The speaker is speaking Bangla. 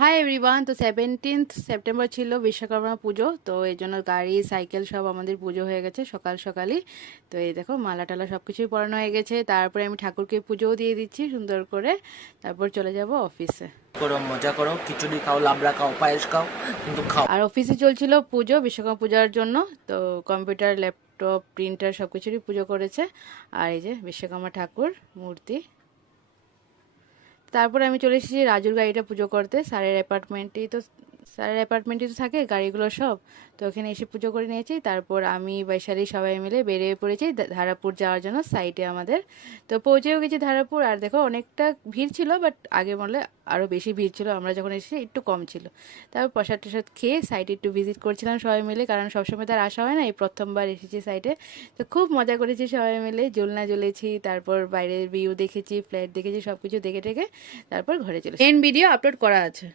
Hi everyone. তো 17th সেপ্টেম্বর ছিল বিশ্বকর্মা পুজো, তো এই জন্য গাড়ি সাইকেল সব আমাদের পুজো হয়ে গেছে সকাল সকালই। তো এই দেখো মালা টালা সব কিছুই পরানো হয়ে গেছে। তারপরে আমি ঠাকুরকে পুজোও দিয়ে দিচ্ছি সুন্দর করে, তারপর চলে যাব অফিসে। করো, মজা করো, খিচুড়ি খাও, লাবড়া খাও, পায়েস খাও, কিন্তু খাও। আর অফিসে চলছিল পুজো বিশ্বকর্মা পূজার জন্য, তো কম্পিউটার ল্যাপটপ প্রিন্টার সব কিছুরই পুজো করেছে। আর এই যে বিশ্বকর্মা ঠাকুর মূর্তি। তারপরে আমি চলে এসেছি রাজুর গাড়িটা পুজো করতে। স্যারের অ্যাপার্টমেন্টেই তো থাকে গাড়িগুলো সব। তো ওখানে এসে পুজো করে নিয়েছি। তারপর আমি বৈশালী সবাই মিলে বেরিয়ে পড়েছি ধারাপুর যাওয়ার জন্য, সাইটে আমাদের। তো পৌঁছেও গেছি ধারাপুর। আর দেখো অনেকটা ভিড় ছিল, বাট আগে বললে আরও বেশি ভিড় ছিল, আমরা যখন এসেছি একটু কম ছিল। তারপর প্রসাদ টসাদ খেয়ে সাইটে একটু ভিজিট করছিলাম সবাই মিলে, কারণ সবসময় তার আসা হয় না, এই প্রথমবার এসেছি সাইটে। তো খুব মজা করেছি সবাই মিলে, ঝুলনা ঝুলেছি, তারপর বাইরের ভিউ দেখেছি, ফ্ল্যাট দেখেছি, সব কিছু দেখে টেকে তারপর ঘরে চলে ভিডিও আপলোড করা আছে।